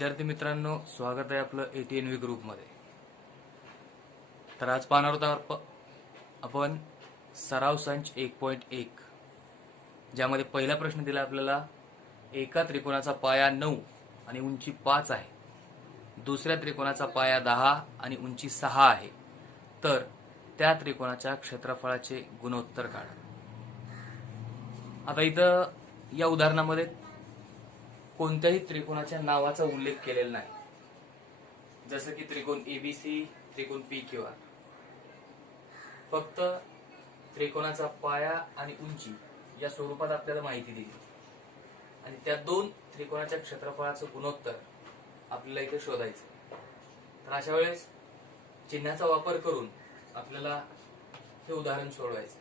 विद्यार्थी मित्रांनो, स्वागत आहे आपलं ATNV ग्रुपमध्ये. तर आज पाहणार आहोत आपण सराव संच 1.1, ज्यामध्ये पहिला प्रश्न दिला आपल्याला. एका त्रिकोणाचा पाया 9 आणि उंची 5 आहे. दुसऱ्या त्रिकोणाचा पाया 10 आणि उंची 6 आहे. तर त्या त्रिकोणाच्या क्षेत्रफळाचे गुणोत्तर काढा. आता इथं या उदाहरणामध्ये कोणत्याही त्रिकोणाच्या नावाचा उल्लेख केलेला नाही, जसं की त्रिकोण ABC, त्रिकोण PQR. फक्त त्रिकोणाचा पाया आणि उंची या स्वरूपात आपल्याला माहिती दिली आणि त्या दोन त्रिकोणाच्या क्षेत्रफळाचं गुणोत्तर आपल्याला इथे शोधायचं. तर अशा वेळेस चिन्हाचा वापर करून आपल्याला हे उदाहरण सोडवायचं.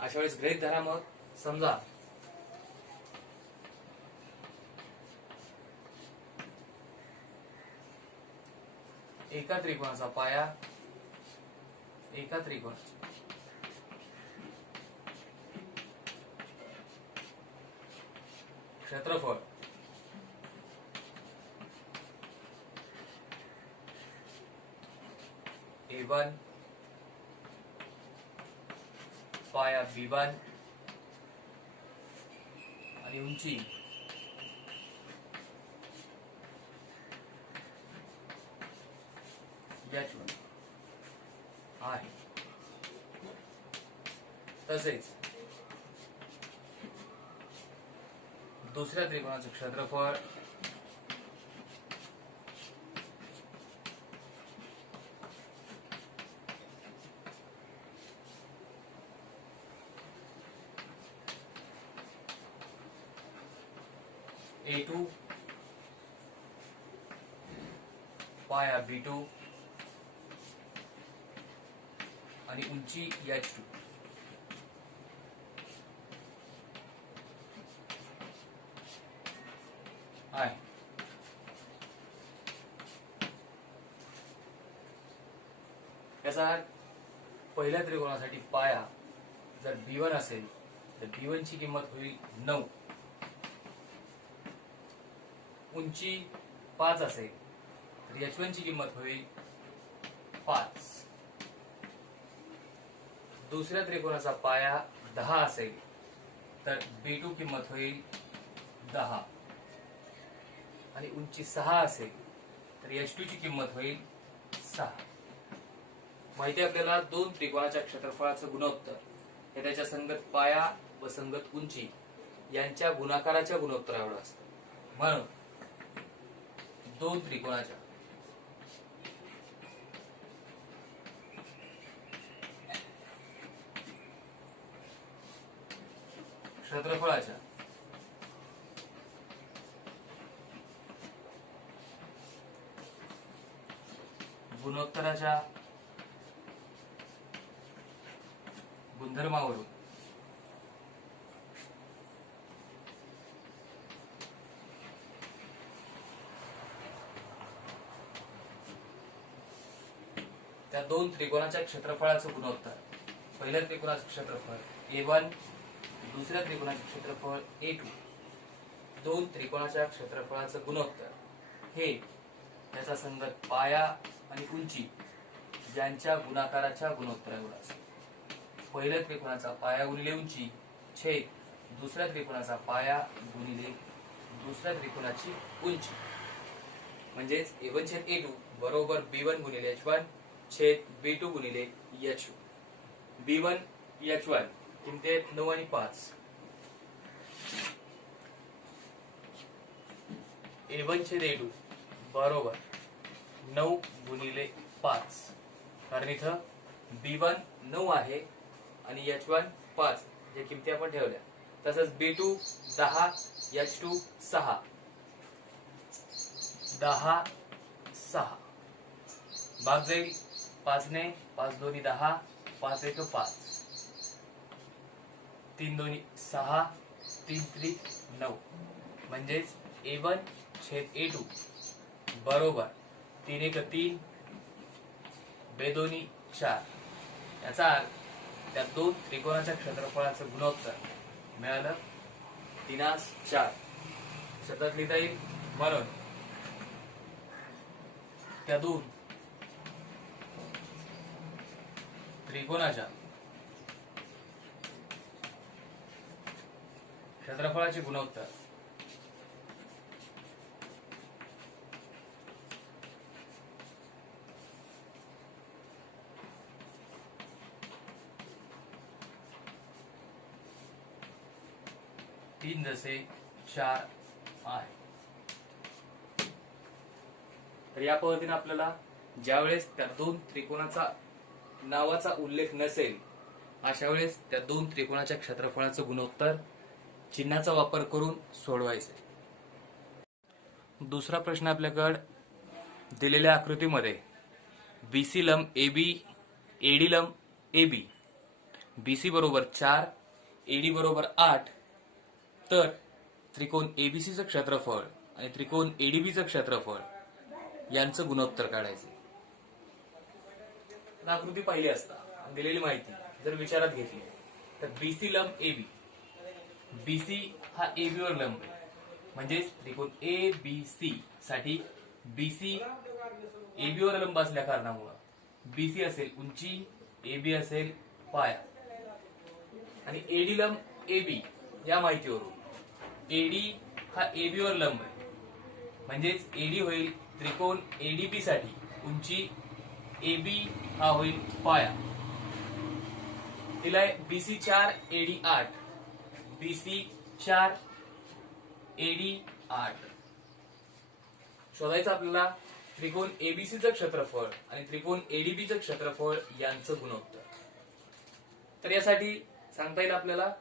अशा वेळेस गृहीत धरा. मग समजा एका त्रिकोणाचा पाया, एका त्रिकोणाचे क्षेत्रफळ A1, पाया B1 आणि उंची H1 आहे. तसेच दुसऱ्या त्रिकोणाचे क्षेत्रफळ A2, पाया B2 आणि उंची H2 आहे. याचा अर्थ पहिल्या त्रिकोणासाठी पाया जर B1 असेल तर B1 ची किंमत होईल 9. उंची 5 असेल तर H1 ची किंमत होईल 5. दुसऱ्या त्रिकोणाचा पाया 10 असेल तर B2 किंमत होईल 10 आणि उंची 6 असेल तर H2 ची किंमत होईल 6. माहिती आपल्याला दोन त्रिकोणाच्या क्षेत्रफळाचं गुणोत्तर हे त्याच्या संगत पाया व संगत उंची यांच्या गुणाकाराच्या गुणोत्तर एवढं असतं. म्हणून दोन त्रिकोणाच्या क्षेत्रफळाच्या गुणोत्तराच्या गुणधर्मावरून त्या दोन त्रिकोणाच्या क्षेत्रफळाचं गुणोत्तर, पहिल्या त्रिकोणाचं क्षेत्रफळ A1, दुसऱ्या त्रिकोणाचे क्षेत्रफळ A2, दोन त्रिकोणाच्या क्षेत्रफळाचं गुणोत्तर हे त्याचा संगत पाया आणि उंची यांच्या गुणाकाराच्या गुणोत्तर एवढं असतं. पहिल्या त्रिकोणाचा पाया गुणिले उंची छेद दुसऱ्या त्रिकोणाचा पाया गुणिले दुसऱ्या त्रिकोणाची उंची, म्हणजेच A1 छेद A2 बरोबर B1 गुणिले H1 छेद B2 गुणिले H2. B1 H1 किमती 9 आणि 5. A1 छेद A2 बरोबर 9 गुणिले 5, कारण इथं B1 9 आहे आणि H1 5 या किमती आपण ठेवल्या. तसंच B2 10, H2 6, 10 6 भाग जाईल 5 ने. 5 दोन्ही 10, 5 एक 5, 3 दोन्ही 6, 3 त्रिक 9, म्हणजेच A1 छेद A2 बरोबर 3 एक 3, 2 दोन्ही 4. याचा अर्थ त्या दोन त्रिकोणाच्या क्षेत्रफळाचं गुणोत्तर मिळालं 3 4. शब्दात लिहिता येईल. म्हणून त्या दोन त्रिकोणाच्या क्षेत्रफळाचे गुणोत्तर तीन जसे चार आहे. तर या पद्धतीने आपल्याला ज्यावेळेस त्या दोन त्रिकोणाचा नावाचा उल्लेख नसेल अशा वेळेस त्या दोन त्रिकोणाच्या क्षेत्रफळाचं गुणोत्तर चिन्हाचा वापर करून सोडवायचे. दुसरा प्रश्न आपल्याकडे दिलेल्या आकृतीमध्ये बीसी लंब एबी एडी लंब एबी बीसी बरोबर 4 एडी बरोबर 8 तर त्रिकोण एबीसीचं क्षेत्रफळ आणि त्रिकोण एडीबीचं क्षेत्रफळ यांचं गुणोत्तर काढायचे. आकृती पाहिली असता दिलेली माहिती जर विचारात घेतली तर बीसी लंब एबी बीसी हा एबी वर लंब आहे म्हणजेच त्रिकोण ए बी सी साठी बीसी एबी वर लंब असल्या कारणामुळे बीसी असेल उंची एबी असेल पाया आणि एडी लंब एबी या माहितीवरून एडी हा एबी वर लंब आहे म्हणजेच एडी होईल त्रिकोण एडीबी साठी उंची एबी हा होईल पाया. दिलाय बीसी 4 एडी 8 बीसी 4 एडी 8 शोधायचं आपल्याला त्रिकोण एबीसीचं क्षेत्रफळ आणि त्रिकोण एडीबीचं क्षेत्रफळ यांचं गुणोत्तर. तर यासाठी सांगता येईल आपल्याला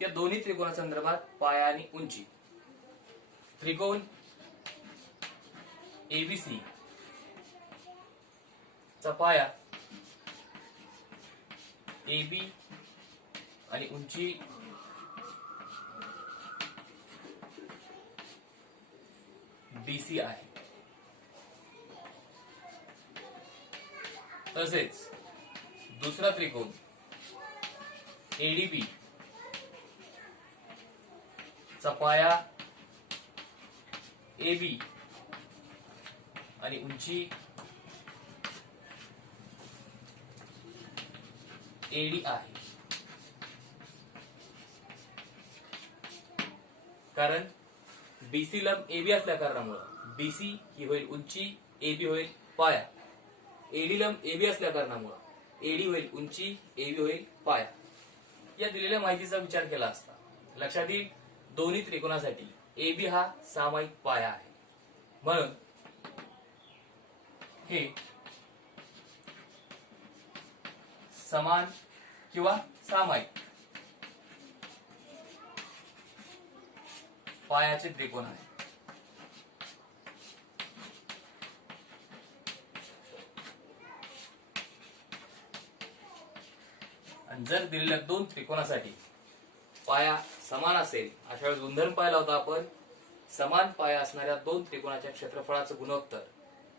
या दोन्ही त्रिकोणासंदर्भात पाया आणि उंची. त्रिकोण एबीसी चा पाया एबी आणि उंची बीसी आहे. तसेच दुसरा त्रिकोण एडीबी चा पाया एबी आणि उंची एडी आहे. कारण बीसी लंब एबी असल्या कारणामुळे बीसी ही होईल उंची एबी होईल पाया. एडी लंब एबी असल्या कारणामुळे एडी होईल उंची एबी होईल पाया. या दिलेल्या माहितीचा विचार केला असता लक्षात येईल दोन्ही त्रिकोणासाठी एबी हा सामायिक पाया आहे म्हणून हे समान किंवा सामायिक पायाचे त्रिकोण आहे. आणि जर दिलेल्या दोन त्रिकोणासाठी पाया समान असेल अशा वेळेस गुणधर्म पाहिला होता आपण. समान पाया असणाऱ्या दोन त्रिकोणाच्या क्षेत्रफळाचं गुणोत्तर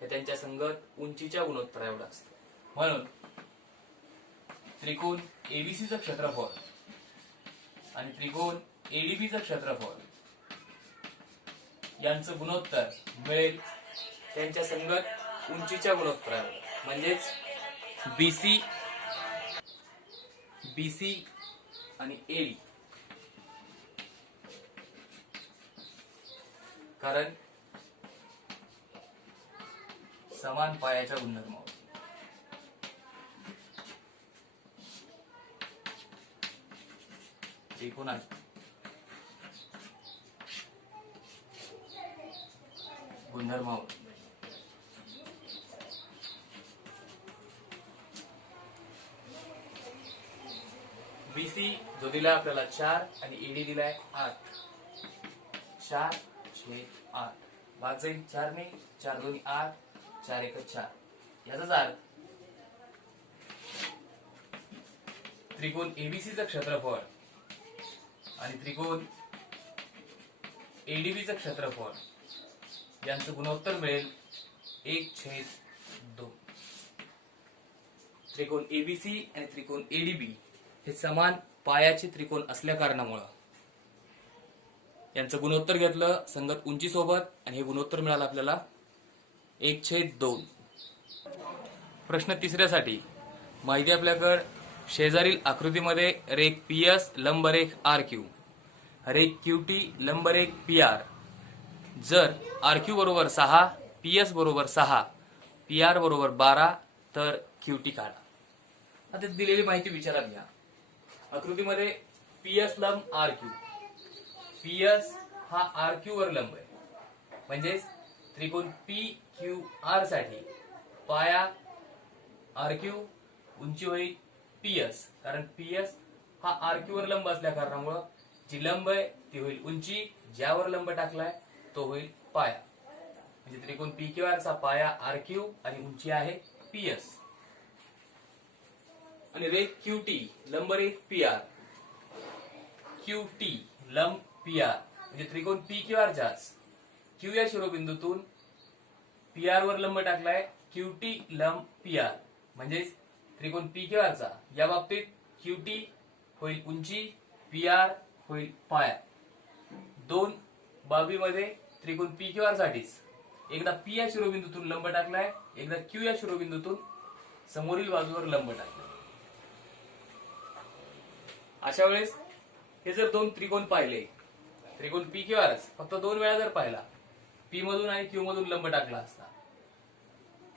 हे त्यांच्या संगत उंचीच्या गुणोत्तरा एवढं असतं. म्हणून त्रिकोण एबीसीचं क्षेत्रफळ आणि त्रिकोण एडीबीचं क्षेत्रफळ यांचं गुणोत्तर मिळेल त्यांच्या संगत उंचीच्या गुणोत्तरा म्हणजेच बीसी आणि एडी. कारण समान पायाच्या गुणधर्मावर त्रिकोणा गुणधर्मावर बीसी जो दिला आपल्याला 4 आणि एडी दिलाय 8 4/8 भाग जाईल 4 ने 4 2 8 4 1 4. याचाच अर्थ त्रिकोण एबीसीचं क्षेत्रफळ आणि त्रिकोण एडीबीचं क्षेत्रफळ यांचं गुणोत्तर मिळेल 1/2. त्रिकोण एबीसी आणि त्रिकोण एडीबी हे समान पायाचे त्रिकोण असल्या कारणामुळे यांचं गुणोत्तर घेतलं संगत उंची सोबत आणि हे गुणोत्तर मिळालं आपल्याला 1/2. प्रश्न तिसऱ्यासाठी माहिती आपल्याकडे शेजारील आकृतीमध्ये रेख PS लंबरेख RQ, रेख QT लंबरेख PR. जर RQ बरोबर 6, PS बरोबर 6, PR बरोबर 12 तर QT काढा. आता दिलेली माहिती विचारात घ्या. आकृतीमध्ये PS लंब RQ, PS हा RQ वर लंब आहे, म्हणजेच त्रिकोण PQR साठी पाया RQ, उंची होईल PS, कारण PS हा RQ वर लंब असल्या कारणामुळे जी लंब आहे ती होईल उंची, ज्यावर लंब टाकलाय तो होईल पाया. म्हणजे त्रिकोण PQR चा पाया RQ आणि उंची आहे PS. आणि रेख QT लंबरेख PR, QT लंब PR म्हणजे त्रिकोण PQR च्याच Q या शिरोबिंदूतून PR वर लंब टाकलाय QT लंब PR, म्हणजेच त्रिकोण PQR चा या बाबतीत QT होईल उंची, PR होईल पाया. दोन बाबीमध्ये त्रिकोण PQR साठीच एकदा P या शिरोबिंदूतून लंब टाकलाय, एकदा Q या शिरोबिंदूतून समोरील बाजूवर लंब टाकलाय. अशा वेळेस हे जर दोन त्रिकोण पाहिले, त्रिकोण PQR फक्त 2 वेळा जर पाहिला, P मधून आणि Q मधून लंब टाकला असता,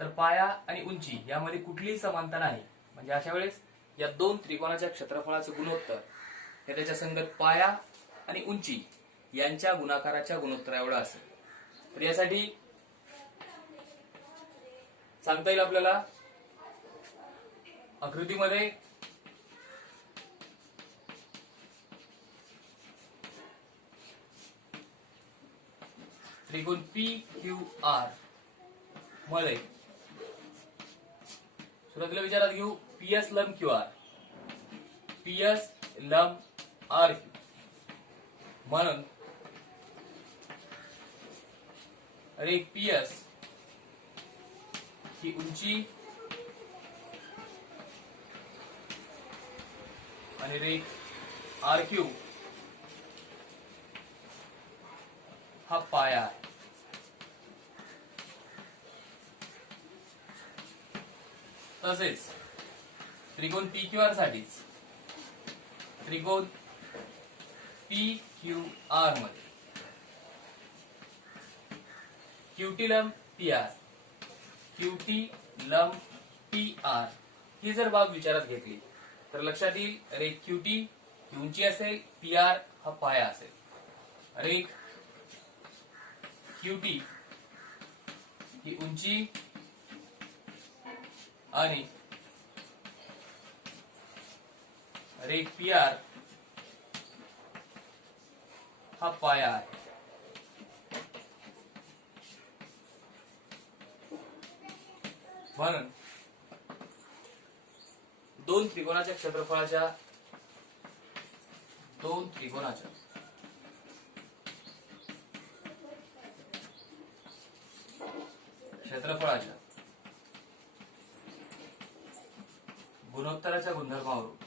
तर पाया आणि उंची यामध्ये कुठलीही समानता नाही. म्हणजे अशा वेळेस या दोन त्रिकोणाच्या क्षेत्रफळाचं गुणोत्तर हे त्याच्या संगत पाया आणि उंची यांच्या गुणाकाराच्या गुणोत्तरा एवढा असेल. तर यासाठी सांगता येईल आपल्याला आकृतीमध्ये त्रिकोण PQR मध्ये सुरुवातीला विचारात घेऊ PS लंब QR, PS लंब RQ. म्हणून रेख PS ही उंची आणि रेख RQ हा पाया आहे. तसेच त्रिकोण PQR साठीच त्रिकोण PQR मध्ये QT लंब PR, QT लंब PR ही जर बाब विचारात घेतली तर लक्षात येईल रेख QT ही उंची असेल, PR हा पाया असेल. रेख QT ही उंची आणि रेख PR हा पाया आहे. म्हणून दोन त्रिकोणाच्या क्षेत्रफळाच्या गुणोत्तराच्या गुणधर्मावरून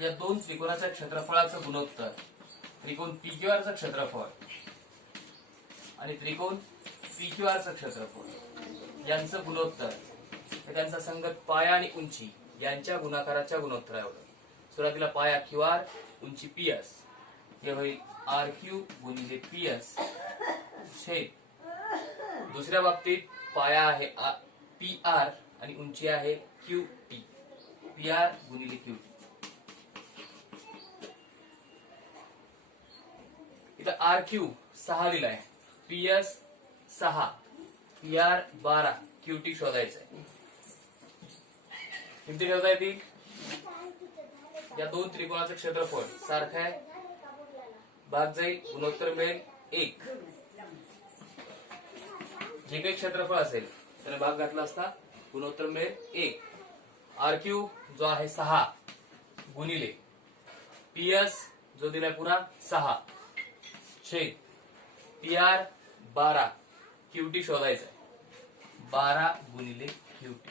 या दोन त्रिकोणाच्या क्षेत्रफळाचं गुणोत्तर, त्रिकोण PQR चं क्षेत्रफळ आणि त्रिकोण PQR चं क्षेत्रफळ यांचं गुणोत्तर हे त्यांचा संगत पाया आणि उंची यांच्या गुणाकाराच्या गुणोत्तरा एवढं. सुरुवातीला पाया QR, उंची PS, हे होईल RQ गुणिले PS छेद दुसऱ्या बाबतीत पाया आहे PR आणि उंची आहे QT, PR गुणिले QT. इथं RQ 6 दिलाय, PS 6, PR 12, QT शोधायचं आहे. किती शोधता येतील? या दोन त्रिकोणाचं क्षेत्रफळ सारखं आहे, भाग जाईल, गुणोत्तर मिळेल 1. जे काही क्षेत्रफळ असेल त्याने भाग घातला असता गुणोत्तर मिळेल 1. RQ जो आहे 6 गुणिले PS जो दिलाय पुन्हा 6 छेद PR 12, QT शोधायचा आहे, 12 गुणिले QT.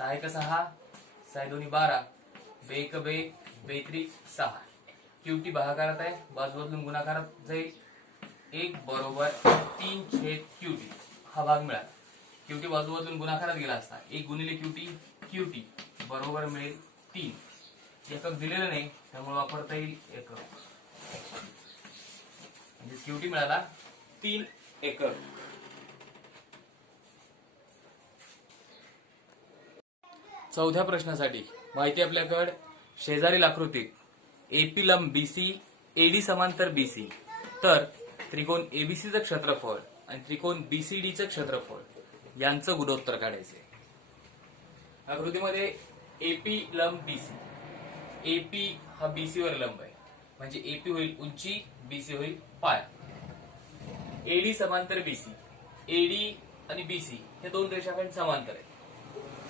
6 एक 6, 6 दोन्ही 12, 2 एक 2, 2 त्रिक 6. क्यूटी भागाकारात आहे, बाजू बदलून गुणाकारात जाईल. 1 बरोबर 3/क्यूटी हा भाग मिळाला. क्यूटी बाजू बदलून गुणाकारात गेला असता 1 गुणिले क्यूटी, क्यूटी बरोबर मिळेल 3. एकक दिलेलं नाही त्यामुळे वापरता येईल एकक, म्हणजे क्यूटी मिळाला 3 एकक. चौथ्या प्रश्नासाठी माहिती आपल्याकडे शेजारील आकृतीत एपी लंब बीसी, एडी समांतर बीसी, तर त्रिकोण एबीसीचं क्षेत्रफळ आणि त्रिकोण बीसीडीचं क्षेत्रफळ यांचं गुणोत्तर काढायचे. आकृतीमध्ये एपी लंब बीसी, एपी हा बीसी वर लंब आहे म्हणजे एपी होईल उंची, बीसी होईल पाय. एडी समांतर बीसी, एडी आणि बीसी हे दोन रेषाखंड समांतर आहेत.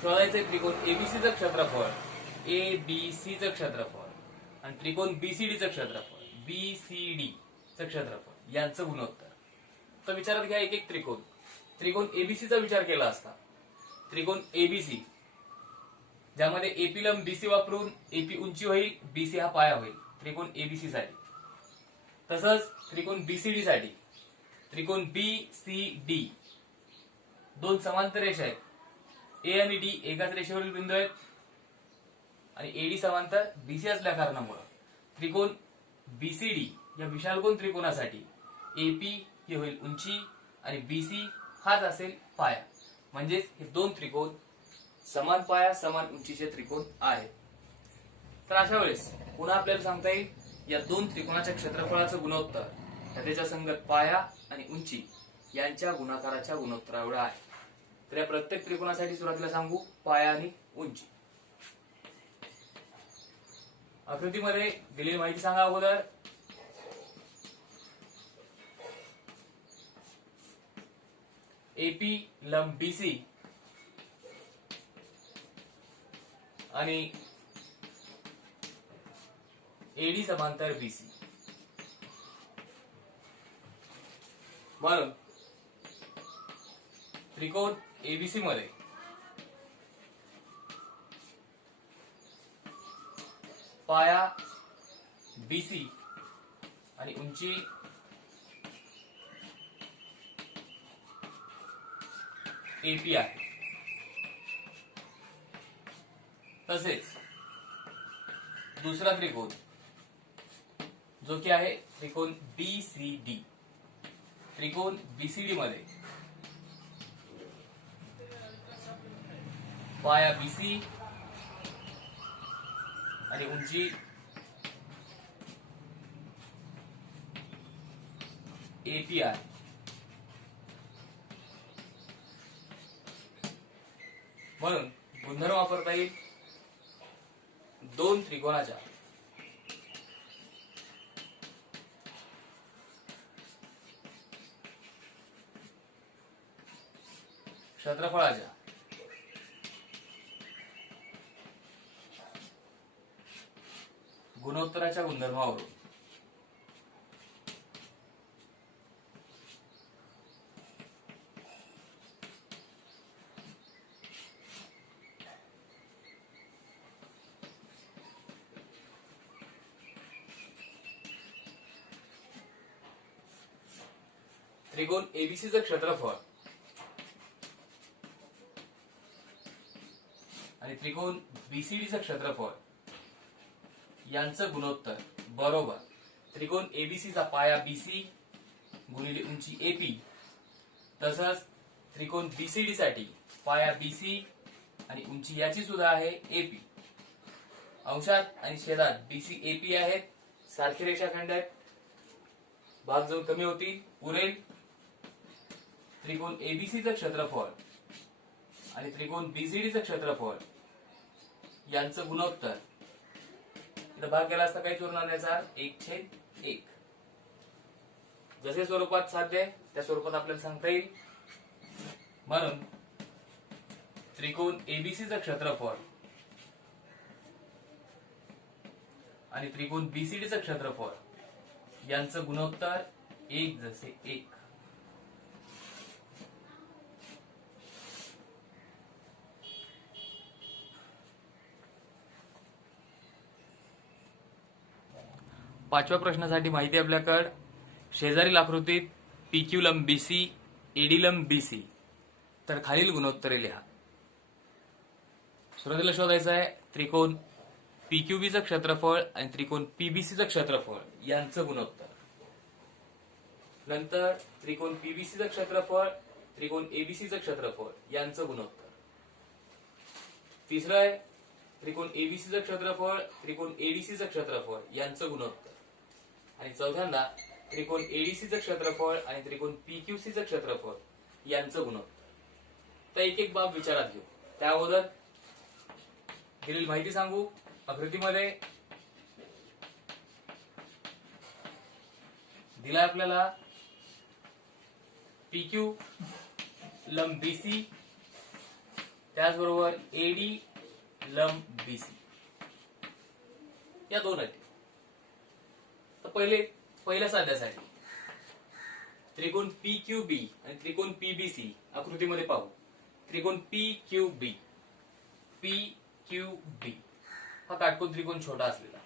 शोधायचे त्रिकोण एबीसीचं क्षेत्रफळ, एबीसीचं क्षेत्रफळ आणि त्रिकोण बीसीडीचं क्षेत्रफळ, बीसीडीचं क्षेत्रफळ यांचं गुणोत्तर. तर विचारात घ्या एक एक त्रिकोण. त्रिकोण एबीसीचा विचार केला असता त्रिकोण एबीसी ज्यामध्ये एपी लंब बीसी वापरून एपी उंची होईल, बीसी हा पाया होईल त्रिकोण एबीसी साठी. तसंच त्रिकोण बीसीडी साठी त्रिकोण बीसीडी दोन समांतर रेषा आहेत. ए आणि डी एकाच रेषेवरील बिंदू आहेत आणि एडी समांतर बीसी असल्या कारणामुळे त्रिकोण बीसीडी या विशालकोन त्रिकोणासाठी एपी ही होईल उंची आणि बीसी हाच असेल पाया. म्हणजेच हे दोन त्रिकोण समान पाया समान उंचीचे त्रिकोण आहेत. तर अशा वेळेस पुन्हा आपल्याला सांगता येईल या दोन त्रिकोणाच्या क्षेत्रफळाचं गुणोत्तर त्याच्या संगत पाया आणि उंची यांच्या गुणाकाराच्या गुणोत्तरा एवढा आहे. तर या प्रत्येक त्रिकोणासाठी सुरुवातीला सांगू पाया आणि उंची. आकृतीमध्ये दिलेली माहिती सांगा अगोदर. एपी लंब बीसी आणि एडी समांतर बीसी, म्हणून त्रिकोण एबीसी मध्ये पाया बीसी आणि उंची एपी आहे. तसेच दुसरा त्रिकोण जो की आहे त्रिकोण बीसीडी, त्रिकोण बीसीडी मध्ये पाया बीसी आणि उंची एपी आहे. म्हणून गुणधर्म वापरता येईल दोन त्रिकोणाच्या क्षेत्रफळाच्या गुणोत्तराच्या गुणधर्मावरून त्रिकोण एबीसीचं क्षेत्रफळ आणि त्रिकोण बीसीडीचं क्षेत्रफळ यांचं गुणोत्तर बरोबर त्रिकोण एबीसीचा पाया बीसी गुणिले उंची एपी, तसंच त्रिकोण बीसीडी साठी पाया बीसी आणि उंची याची सुद्धा आहे एपी. अंशात आणि छेदात बीसी एपी आहेत, सारखे रेषाखंड आहेत, भाग जाऊन कमी होतील, उरेल त्रिकोण एबीसीचं क्षेत्रफळ आणि त्रिकोण बीसीडीचं क्षेत्रफळ यांचं गुणोत्तर. इथं भाग केला असता काही चूर्ण आणण्याचा 1/1. जसे स्वरूपात साध्य आहे त्या स्वरूपात आपल्याला सांगता येईल. म्हणून त्रिकोण एबीसीचं क्षेत्रफळ आणि त्रिकोण बीसीडीचं क्षेत्रफळ यांचं गुणोत्तर 1:1. पाचव्या प्रश्नासाठी माहिती आपल्याकडे शेजारील आकृतीत PQ लंब BC, AD लंब BC, तर खालील गुणोत्तरे लिहा. सुरुवातीला शोधायचं आहे त्रिकोण PQB चं क्षेत्रफळ आणि त्रिकोण PBC चं क्षेत्रफळ यांचं गुणोत्तर. नंतर त्रिकोण PBC चं क्षेत्रफळ, त्रिकोण ABC चं क्षेत्रफळ यांचं गुणोत्तर. तिसरं आहे त्रिकोण ABC चं क्षेत्रफळ, त्रिकोण ADC चं क्षेत्रफळ यांचं गुणोत्तर. आणि चौथ्यांदा त्रिकोण ADC चं क्षेत्रफळ आणि त्रिकोण PQC चं क्षेत्रफळ यांचं गुणोत्तर. तर एक एक बाब विचारात घेऊ. त्या अगोदर दिलेली माहिती सांगू. आकृतीमध्ये दिला आपल्याला PQ लंब BC, त्याचबरोबर AD लंब BC या दोन आहेत. तर पहिल्या साध्यासाठी त्रिकोण PQB आणि त्रिकोण PBC आकृतीमध्ये पाहू. त्रिकोण PQB हा काटकोन त्रिकोण छोटा असलेला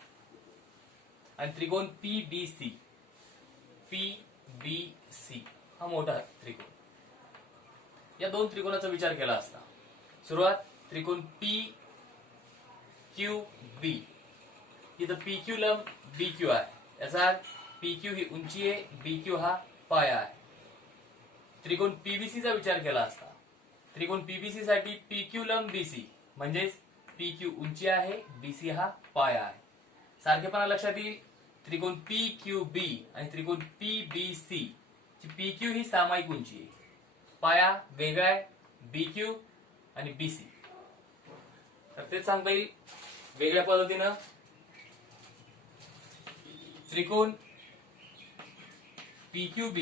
आणि त्रिकोण PBC हा मोठा त्रिकोण. या दोन त्रिकोणाचा विचार केला असता. सुरुवात त्रिकोण PQB. इथं PQ लंब BQ आहे. याचा अर्थ PQ ही उंची आहे, BQ हा पाया आहे. त्रिकोण PBC चा विचार केला असता. त्रिकोण PBC साठी PQ लंब BC म्हणजेच PQ उंची आहे, BC हा पाया आहे. सारखेपणा लक्षात येईल. त्रिकोण PQB आणि त्रिकोण PBC ची PQ ही सामायिक उंची आहे, पाया वेगळा आहे BQ आणि BC. तर तेच सांगता येईल वेगळ्या पद्धतीनं. त्रिकोण PQB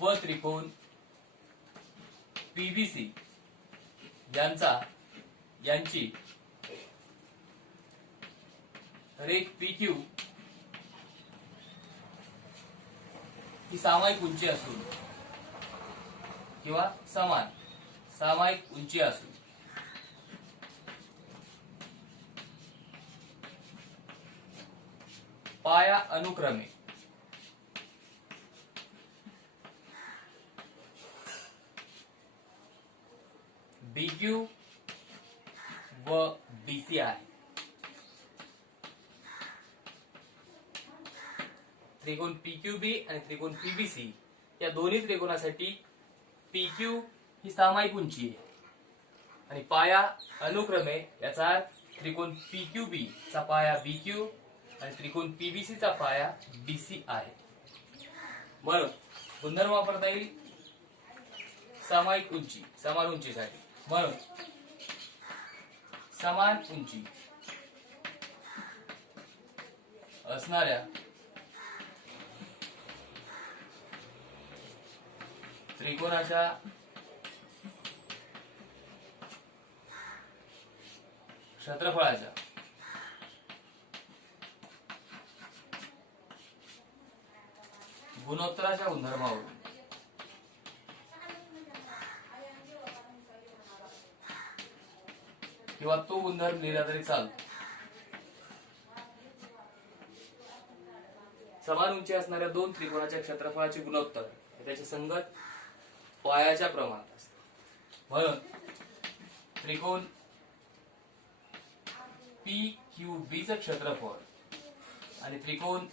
व त्रिकोण PBC यांची रेख PQ ही सामायिक उंची असून किंवा समान सामायिक उंची असून पाया अनुक्रमे BQ व BC आहे. त्रिकोण PQB आणि त्रिकोण PBC या दोन्ही त्रिकोणासाठी PQ ही सामायिक उंची आहे आणि पाया अनुक्रमे. याचा अर्थ त्रिकोण PQB चा पाया BQ आणि त्रिकोण PBC चा पाया BC आहे. म्हणून गुणधर्म वापरता येईल सामायिक उंची समान उंचीसाठी. म्हणून समान उंची असणाऱ्या त्रिकोणाच्या क्षेत्रफळाच्या गुणोत्तराच्या गुणधर्मावरून किंवा तो गुणधर्म लिहिला तरी चालतो. समान उंची असणाऱ्या दोन त्रिकोणाच्या क्षेत्रफळाचे गुणोत्तर त्याचे संगत पायाच्या प्रमाणात असते. म्हणून त्रिकोण PQB चं क्षेत्रफळ आणि त्रिकोण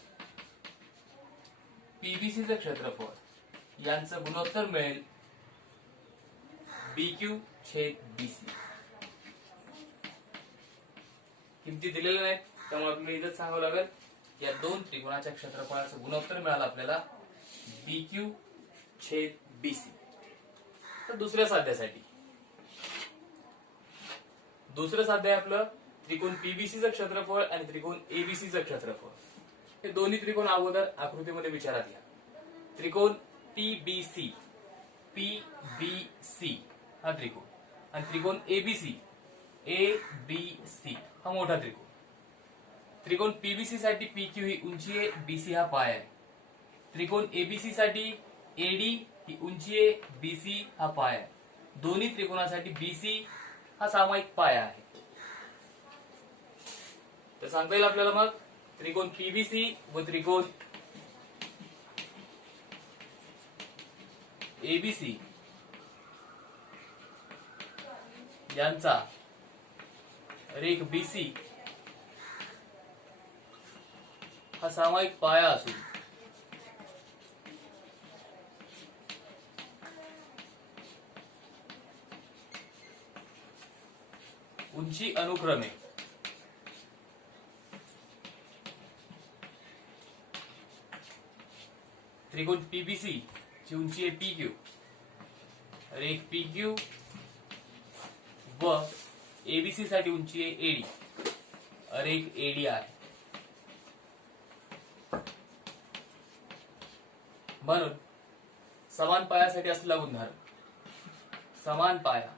PBC चं क्षेत्रफळ यांचं गुणोत्तर मिळेल BQ/BC. किमती दिलेल्या नाहीत त्यामुळे आपल्याला इथंच सांगावं लागेल या दोन त्रिकोणाच्या क्षेत्रफळाचं गुणोत्तर मिळालं आपल्याला BQ/BC. तर दुसऱ्या साध्यासाठी दुसरं साध्य आहे आपलं त्रिकोण PBC चं क्षेत्रफळ आणि त्रिकोण ABC चं क्षेत्रफळ. हे दोन्ही त्रिकोण अगोदर आकृतीमध्ये विचारात घ्या. त्रिकोण PBC हा त्रिकोण आणि त्रिकोण ABC हा मोठा त्रिकोण. त्रिकोण PBC साठी PQ ही उंची आहे, BC हा पाया आहे. त्रिकोण ABC साठी AD ही उंची आहे, BC हा पाया आहे. दोन्ही त्रिकोणासाठी BC हा सामायिक पाया आहे. तर सांगता येईल आपल्याला मग त्रिकोण पीबीसी व त्रिकोण एबीसी यांचा रेख बीसी हा सामायिक पाया असून उंची अनुक्रमे त्रिकोण पीबीसी ची उंची आहे पी क्यू, रेख पी क्यू व एबीसी साठी उंची आहे एडी, रेख एडी आहे. म्हणून समान पायासाठी असलेला गुणधर्म, समान पाया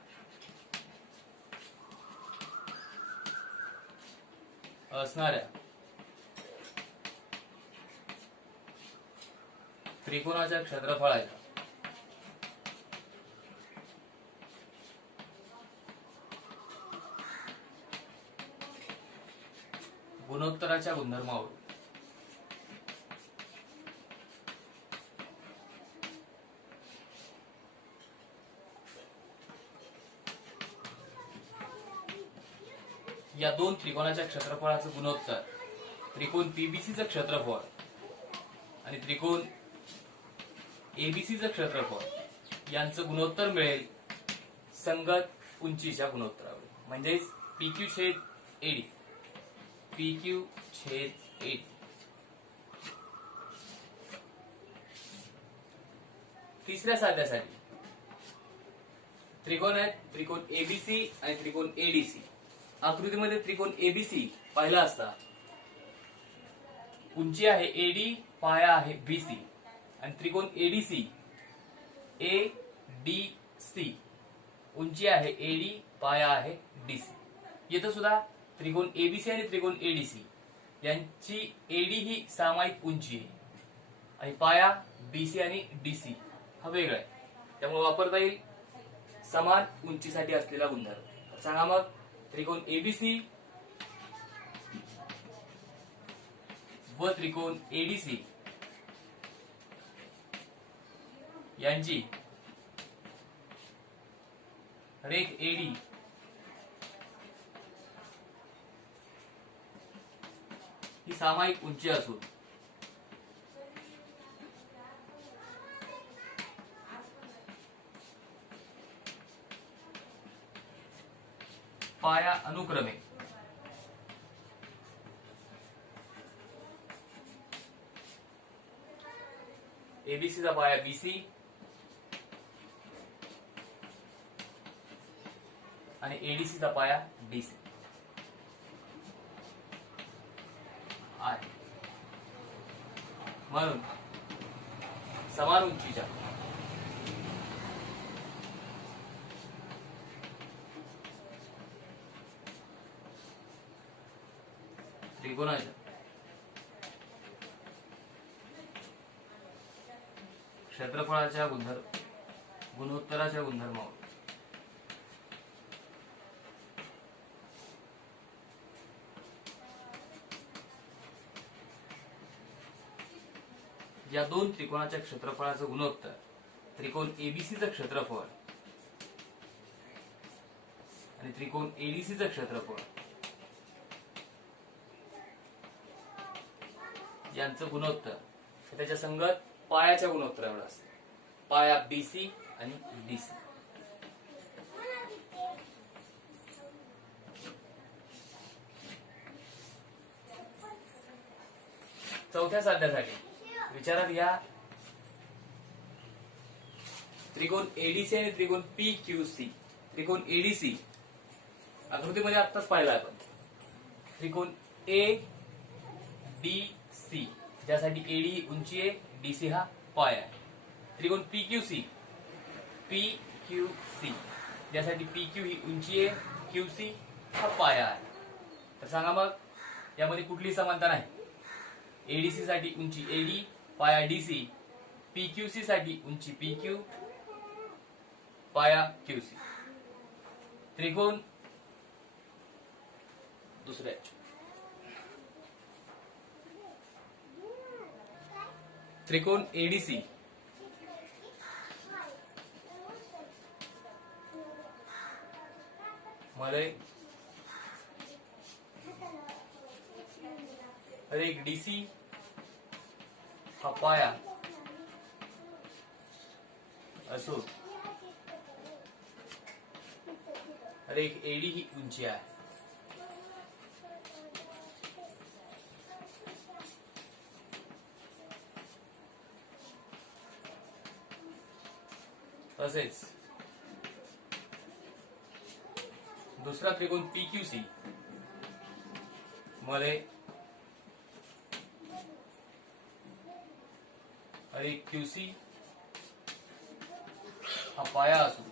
असणाऱ्या त्रिकोणाच्या क्षेत्रफळाच्या गुणोत्तराच्या गुणधर्मावरून या दोन त्रिकोणाच्या क्षेत्रफळाचं गुणोत्तर त्रिकोण पीबीसीचं क्षेत्रफळ आणि त्रिकोण एबीसीचं क्षेत्रफळ यांचं गुणोत्तर मिळेल संगत उंचीच्या गुणोत्तरावर, म्हणजेच पीक्यू छेद एडी, पीक्यू छेद एडी. तिसऱ्या साध्यासाठी त्रिकोण आहेत त्रिकोण एबीसी आणि त्रिकोण एडीसी. आकृतीमध्ये त्रिकोण एबीसी पाहिला असता उंची आहे एडी, पाया आहे बीसी, आणि त्रिकोण एडीसी ए डी सी उंची आहे एडी, पाया आहे डीसी. येथे सुद्धा त्रिकोण एबीसी आणि त्रिकोण एडीसी यांची एडी ही सामायिक उंची आहे आणि पाया बीसी आणि डीसी हा वेगळा आहे, त्यामुळे वापरता येईल समान उंचीसाठी असलेला गुणधर्म. सांगा मग त्रिकोण एबीसी व त्रिकोण एडीसी यांची रेख एडी ही सामायिक उंची असून पाया अनुक्रमे एबीसीचा पाया बीसी आणि एडीसीचा पाया डीसी आहे. म्हणून समान उंचीच्या त्रिकोणाच्या क्षेत्रफळाच्या गुणोत्तराच्या गुणधर्मावर या दोन त्रिकोणाच्या क्षेत्रफळाचं गुणोत्तर त्रिकोण एबीसीचं क्षेत्रफळ आणि त्रिकोण एडीसीचं क्षेत्रफळ यांचं गुणोत्तर त्याच्या संगत पायाच्या गुणोत्तर एवढं असतं, पाया बीसी आणि डीसी. चौथ्या साध्यासाठी विचारात घ्या त्रिकोण एडीसी आणि त्रिकोण पी क्यू सी. त्रिकोण एडीसी आकृतीमध्ये आत्ताच पाहिला आपण. त्रिकोण ए डी सी ज्यासाठी एडी उंची आहे, डीसी हा पाया आहे. त्रिकोण पी क्यू सी ज्यासाठी पी क्यू ही उंची आहे, क्यू सी हा पाया आहे. तर सांगा मग यामध्ये कुठली समानता नाही. एडीसी साठी उंची एडी, पाया डीसी, पीक्यूसी साठी उंची पीक्यू, पाया क्यूसी. त्रिकोण दुसऱ्या त्रिकोण एडीसी मध्ये एक डीसी हा पाया असो, एक एडी ही उंची आहे. तसेच दुसरा त्रिकोण पीक्यूसी मध्ये एक क्यूसी हा पाया असू,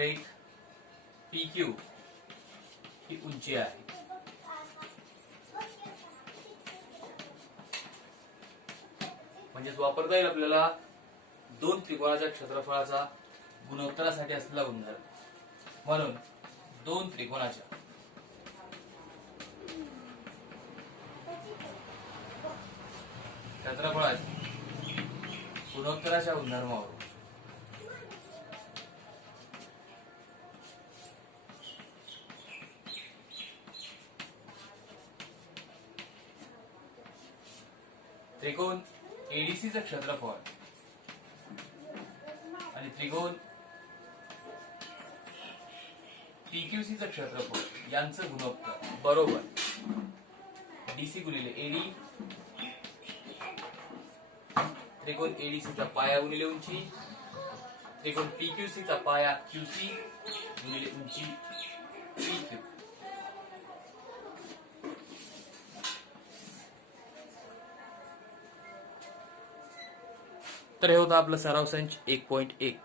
एक पीक्यू ही उंची आहे. म्हणजेच वापरता येईल आपल्याला दोन त्रिकोणाच्या क्षेत्रफळाचा गुणोत्तरासाठी असलेला गुणधर्म. म्हणून दोन त्रिकोणाच्या क्षेत्रफळाच्या गुणोत्तराच्या गुणधर्मावरून त्रिकोण एडीसीचं क्षेत्रफळ आणि त्रिकोण पीक्यूसीचं क्षेत्रफळ यांचं गुणोत्तर बरोबर डीसी गुणिले एडी, त्रिकोण एडीसीचा पाया गुणिले उंची, त्रिकोण पीक्यूसीचा पाया क्यूसी गुणिले उंची पीक्यू. तर हे होतं आपलं सराव संच 1.1.